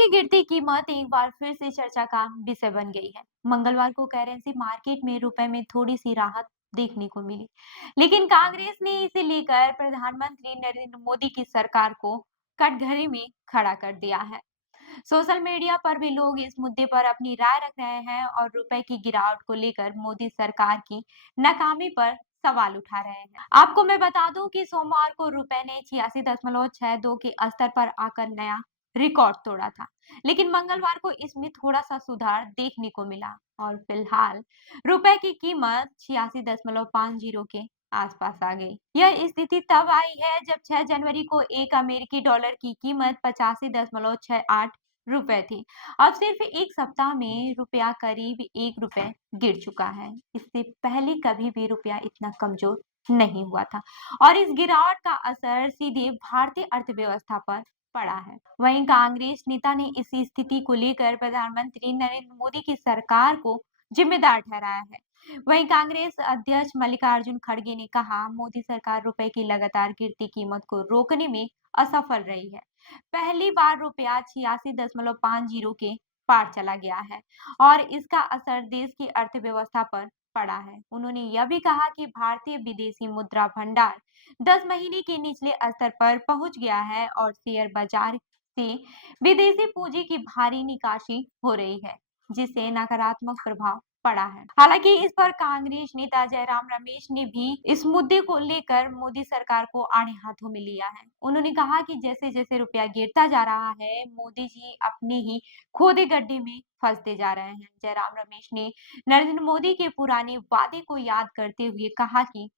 की गिरती कीमत एक बार फिर से चर्चा का विषय बन गई है। मंगलवार को करेंसी मार्केट में रुपए में थोड़ी सी राहत देखने को मिली, लेकिन कांग्रेस ने इसे लेकर प्रधानमंत्री नरेंद्र मोदी की सरकार को कटघरे में खड़ा कर दिया है। सोशल मीडिया पर भी लोग इस मुद्दे पर अपनी राय रख रहे हैं और रुपए की गिरावट को लेकर मोदी सरकार की नाकामी पर सवाल उठा रहे हैं। आपको मैं बता दूं कि सोमवार को रुपए ने 86.62 के स्तर पर आकर नया रिकॉर्ड तोड़ा था, लेकिन मंगलवार को इसमें थोड़ा सा सुधार देखने को मिला और फिलहाल रुपए की कीमत 86.50 के आसपास आ गई। यह स्थिति तब आई है जब 6 जनवरी को एक अमेरिकी डॉलर की कीमत 85.68 रुपए थी। अब सिर्फ एक सप्ताह में रुपया करीब 1 रुपए गिर चुका है। इससे पहले कभी भी रुपया इतना कमजोर नहीं हुआ था और इस गिरावट का असर सीधे भारतीय अर्थव्यवस्था पर पड़ा है। वहीं कांग्रेस नेता ने इस स्थिति को लेकर प्रधानमंत्री नरेंद्र मोदी की सरकार को जिम्मेदार ठहराया है। वहीं कांग्रेस अध्यक्ष मल्लिकार्जुन खड़गे ने कहा, मोदी सरकार रुपए की लगातार गिरती कीमत को रोकने में असफल रही है। पहली बार रुपया 86.50 के पार चला गया है और इसका असर देश की अर्थव्यवस्था पर पड़ा है। उन्होंने यह भी कहा कि भारतीय विदेशी मुद्रा भंडार 10 महीने के निचले स्तर पर पहुंच गया है और शेयर बाजार से विदेशी पूंजी की भारी निकासी हो रही है, जिससे नकारात्मक प्रभाव पड़ा है। हालांकि इस पर कांग्रेस नेता जयराम रमेश ने भी इस मुद्दे को लेकर मोदी सरकार को आड़े हाथों में लिया है। उन्होंने कहा कि जैसे जैसे रुपया गिरता जा रहा है, मोदी जी अपने ही खोदे गड्ढे में फंसते जा रहे हैं। जयराम रमेश ने नरेंद्र मोदी के पुराने वादे को याद करते हुए कहा कि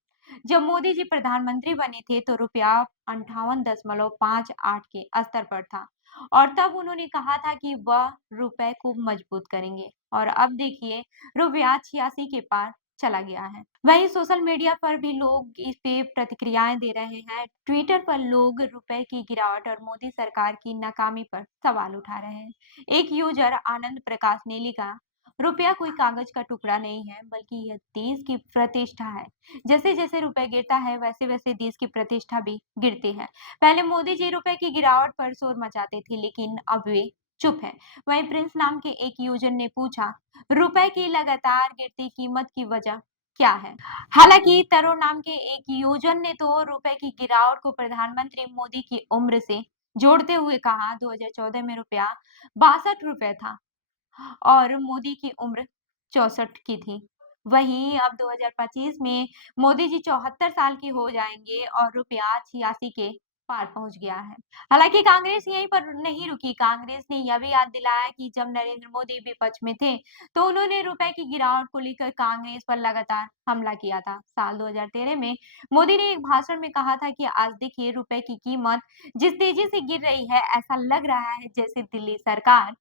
जब मोदी जी प्रधानमंत्री बने थे तो रुपया 58.58 के स्तर पर था और तब उन्होंने कहा था कि वह रुपए को मजबूत करेंगे और अब देखिए रुपया 86 के पार चला गया है। वहीं सोशल मीडिया पर भी लोग इस पे प्रतिक्रियाएं दे रहे हैं। ट्विटर पर लोग रुपए की गिरावट और मोदी सरकार की नाकामी पर सवाल उठा रहे हैं। एक यूजर आनंद प्रकाश ने लिखा, रुपया कोई कागज का टुकड़ा नहीं है, बल्कि यह देश की प्रतिष्ठा है। जैसे जैसे रुपए गिरता है वैसे वैसे देश की प्रतिष्ठा भी गिरती है। पहले मोदी जी रुपए की गिरावट पर शोर मचाते थे, लेकिन अब वे चुप है। वहीं प्रिंस नाम के एक यूजर ने पूछा, रुपए की लगातार गिरती कीमत की वजह क्या है? हालांकि तरुण नाम के एक यूजर ने तो रुपए की गिरावट को प्रधानमंत्री मोदी की उम्र से जोड़ते हुए कहा, 2014 में रुपया 62 रुपए था और मोदी की उम्र 64 की थी। वहीं अब 2025 में मोदी जी 74 साल के हो जाएंगे और रुपया 86 के पार पहुंच गया है। हालांकि कांग्रेस यहीं पर नहीं रुकी। कांग्रेस ने यह भी याद दिलाया कि जब नरेंद्र मोदी विपक्ष में थे तो उन्होंने रुपए की गिरावट को लेकर कांग्रेस पर लगातार हमला किया था। साल 2013 में मोदी ने एक भाषण में कहा था कि आज देखिए रुपए की कीमत जिस तेजी से गिर रही है, ऐसा लग रहा है जैसे दिल्ली सरकार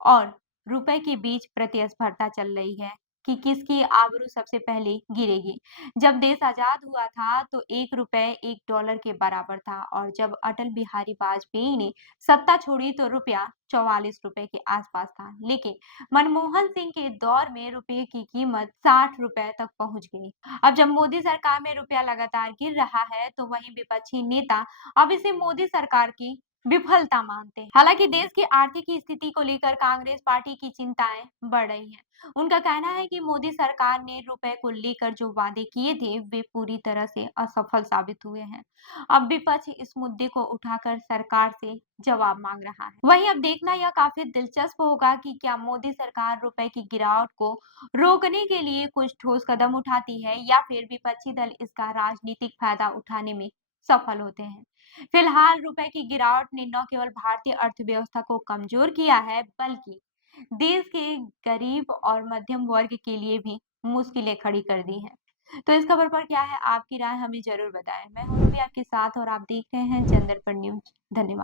और रुपए के बीच प्रतिस्पर्धा चल रही है कि किसकी आबरू सबसे पहले गिरेगी। जब देश आजाद हुआ था तो 1 रुपए 1 डॉलर के बराबर था और जब अटल बिहारी वाजपेयी ने सत्ता छोड़ी तो रुपया 44 रुपए के आसपास था। लेकिन मनमोहन सिंह के दौर में रुपये की कीमत 60 रुपए तक पहुंच गई। अब जब मोदी सरकार में रुपया लगातार गिर रहा है तो वहीं विपक्षी नेता अब इसे मोदी सरकार की विफलता मानते हैं। हालांकि देश की आर्थिक स्थिति को लेकर कांग्रेस पार्टी की चिंताएं बढ़ रही हैं। उनका कहना है कि मोदी सरकार ने रुपए को लेकर जो वादे किए थे वे पूरी तरह से असफल साबित हुए हैं। अब विपक्ष इस मुद्दे को उठाकर सरकार से जवाब मांग रहा है। वहीं अब देखना यह काफी दिलचस्प होगा कि क्या मोदी सरकार रुपए की गिरावट को रोकने के लिए कुछ ठोस कदम उठाती है या फिर विपक्षी दल इसका राजनीतिक फायदा उठाने में सफल होते हैं। फिलहाल रुपए की गिरावट ने न केवल भारतीय अर्थव्यवस्था को कमजोर किया है, बल्कि देश के गरीब और मध्यम वर्ग के लिए भी मुश्किलें खड़ी कर दी हैं। तो इस खबर पर क्या है आपकी राय, हमें जरूर बताएं। मैं हूं भी आपके साथ और आप देख रहे हैं जनदर्पण न्यूज। धन्यवाद।